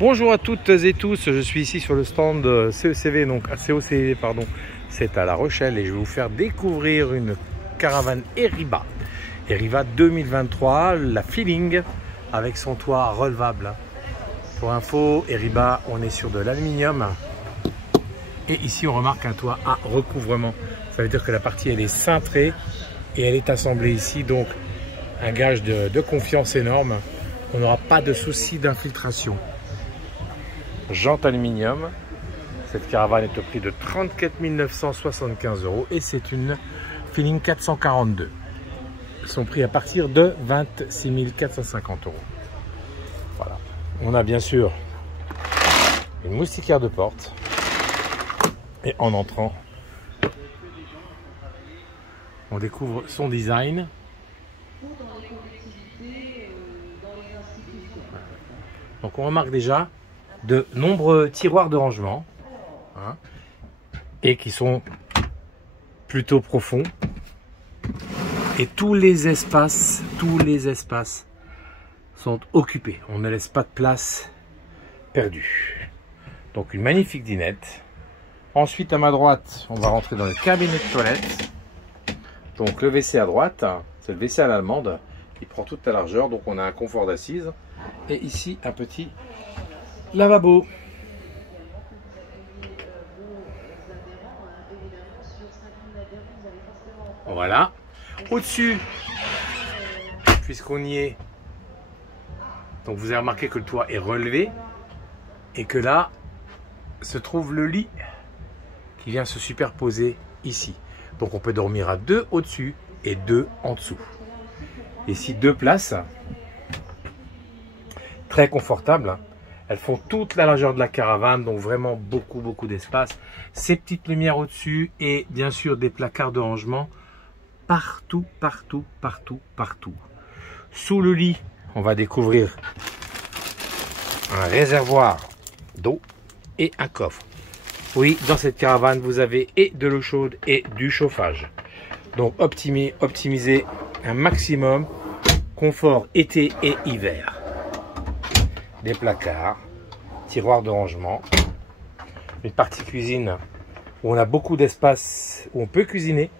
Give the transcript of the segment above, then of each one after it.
Bonjour à toutes et tous, je suis ici sur le stand CECV, donc à COCV, pardon, c'est à La Rochelle et je vais vous faire découvrir une caravane Eriba. Eriba 2023, la Feeling avec son toit relevable. Pour info, Eriba, on est sur de l'aluminium et ici on remarque un toit à recouvrement. Ça veut dire que la partie elle est cintrée et elle est assemblée ici, donc un gage de confiance énorme. On n'aura pas de souci d'infiltration. Jante aluminium, cette caravane est au prix de 34 975 € et c'est une Feeling 442. Son prix à partir de 26 450 €. Voilà. On a bien sûr une moustiquaire de porte et en entrant, on découvre son design. Donc on remarque déjà de nombreux tiroirs de rangement et qui sont plutôt profonds, et tous les espaces sont occupés, on ne laisse pas de place perdue. Donc une magnifique dinette. Ensuite à ma droite on va rentrer dans le cabinet de toilette. Donc le WC à droite, c'est le WC à l'allemande, il prend toute la largeur, donc on a un confort d'assise et ici un petit lavabo. Voilà. Au-dessus, puisqu'on y est, donc vous avez remarqué que le toit est relevé et que là se trouve le lit qui vient se superposer ici. Donc on peut dormir à deux au-dessus et deux en dessous. Ici deux places très confortables. Elles font toute la largeur de la caravane, donc vraiment beaucoup d'espace. Ces petites lumières au-dessus et bien sûr des placards de rangement partout. Sous le lit, on va découvrir un réservoir d'eau et un coffre. Oui, dans cette caravane, vous avez et de l'eau chaude et du chauffage. Donc optimiser un maximum confort été et hiver. Des placards, tiroirs de rangement, une partie cuisine où on a beaucoup d'espace où on peut cuisiner.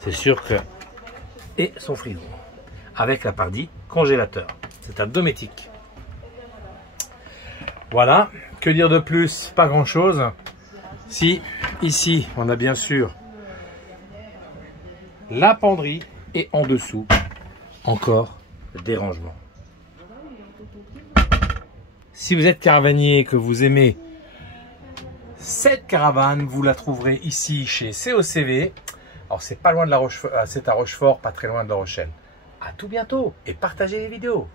C'est sûr que... Et son frigo, avec la partie congélateur. C'est un dométique. Voilà, que dire de plus? Pas grand chose. Si, ici, on a bien sûr la penderie et en dessous, encore des rangements. Si vous êtes caravanier et que vous aimez cette caravane, vous la trouverez ici chez COCV. Alors c'est pas loin de la Rochefort, c'est à Rochefort, pas très loin de La Rochelle. À tout bientôt et partagez les vidéos.